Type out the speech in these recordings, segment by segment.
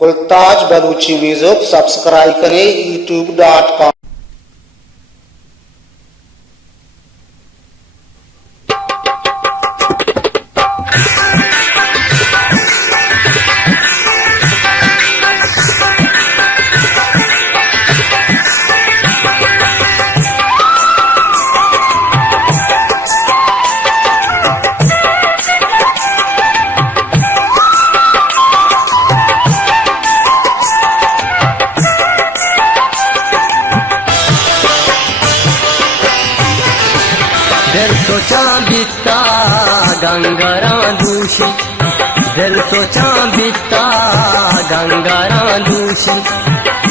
गुलताज Balochi music subscribe करें youtube.com। दिल सोचा बीता गंगारा दूषी, दिल सोचा बीता गंगारा दूषी,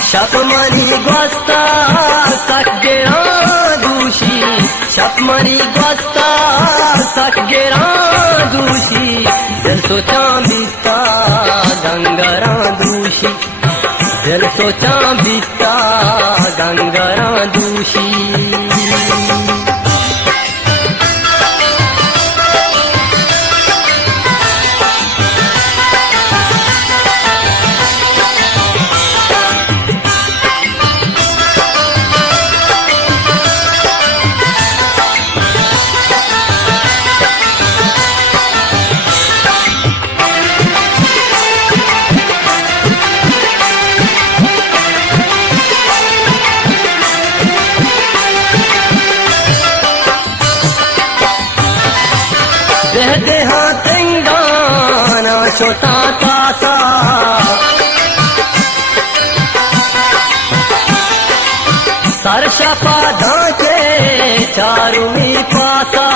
शपमरी गोस्ता सकगेरा दूषी, शपमरी गोस्ता सकगेरा दूषी, दिल सोचा बीता गंगारा दूषी, दिल सोचा बीता गंगारा दूषी। देहा तेंगाना छोटा तासा, सरशपा ढांचे चारुमी पासा,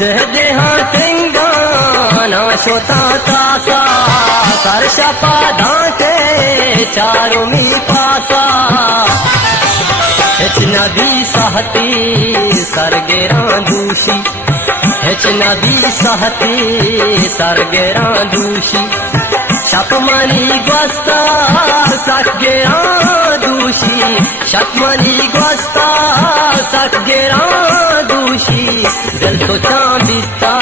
देहा तेंगाना छोटा तासा, सरशपा ढांचे चारुमी पासा, हेच नदी सहती सरगेरा दूषी, हेच नदी सहती सरगेरा दूषी, शपमनी गोस्ता सकगेरा दूषी, शपमनी गोस्ता सकगेरा दूषी, दिल सोचा बीता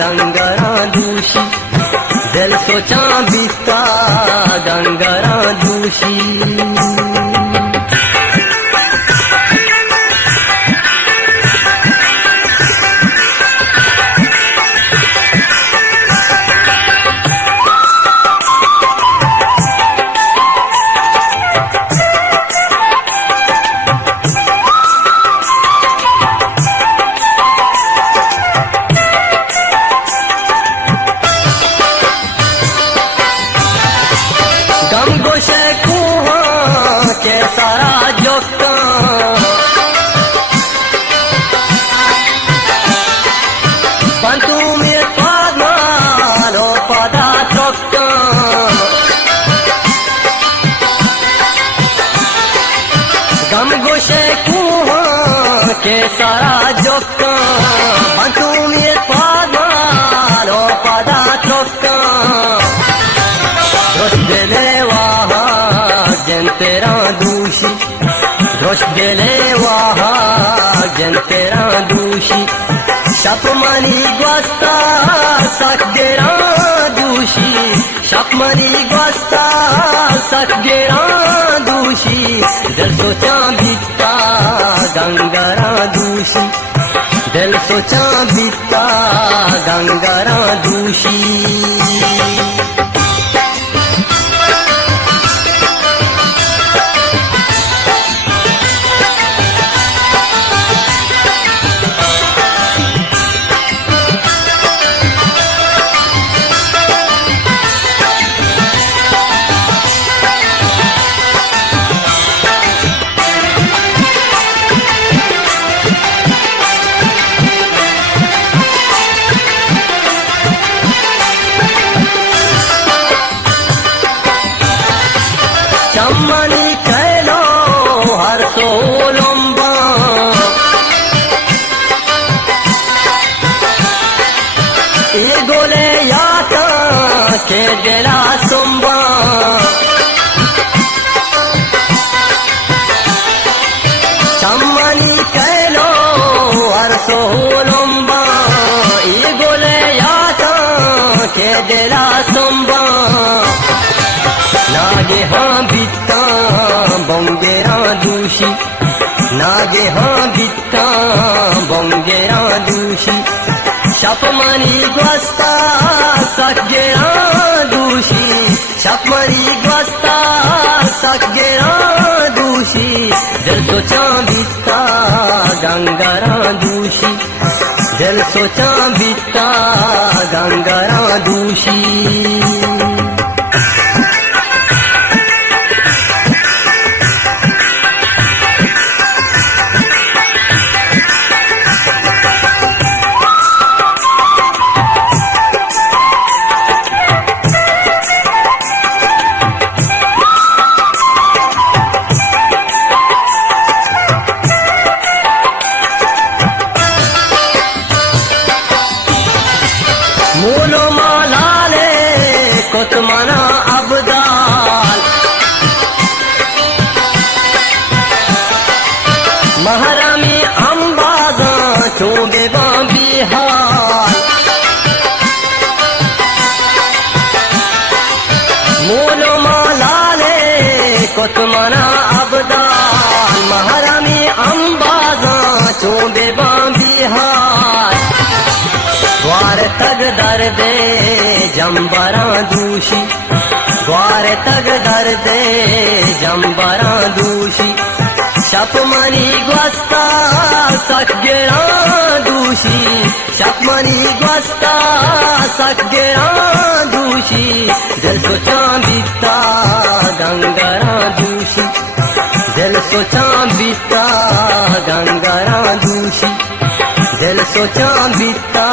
गंगारा दूषी, दिल सोचा बीता गंगारा दूषी। गम गोशे कुआं के सारा जोका, बंतु में पादमानो पदा चोका, गम गोशे कुआं के सारा जोका, बंतु में पादमानो पदा चोका, दोष गेले वाहा जन तेरा दूषी, दोष गेले वाहा जन तेरा दूषी, शपमनी गोस्ता सकगेरा दूषी, शपमनी गोस्ता सकगेरा दूषी, दिल सोचा बीता गंगारा दूषी, दिल सोचा बीता गंगारा दूषी। चम्मनी कैलो हर सोलम्बा, ए गोले याता के दिला सुम्बा, चम्मनी कैलो हर सोलम्बा, ए गोले खेडेला सोंबा नागे हाँ बित्ता बोंगेरा दूषी नागे हाँ बित्ता बोंगेरा दूषी शपमनी ग्वस्ता सगेरा दूषी शपमनी ग्वस्ता सगेरा दूषी दिल सोचा बित्ता गंगारा दूषी दिल सोचा बित्ता गंगारा दूषी मोलो मालाले कोतमना अबदाल महरामी अंबाजा चोगे बिहार मोलो मालाले कोतमना अबदाल महरामी अंबाजा चोगे बिहार द्वार तग दर्दे जंबरा दूषी द्वार तग दर्दे जंबरा दूषी शपमनी ग्वस्ता सगेरा दूषी शपमनी ग्वस्ता सगेरा दूषी दिल सोचा बित्ता गंगारा दूषी दिल सोचा बित्ता गंगारा दूषी दिल सोचा बित्ता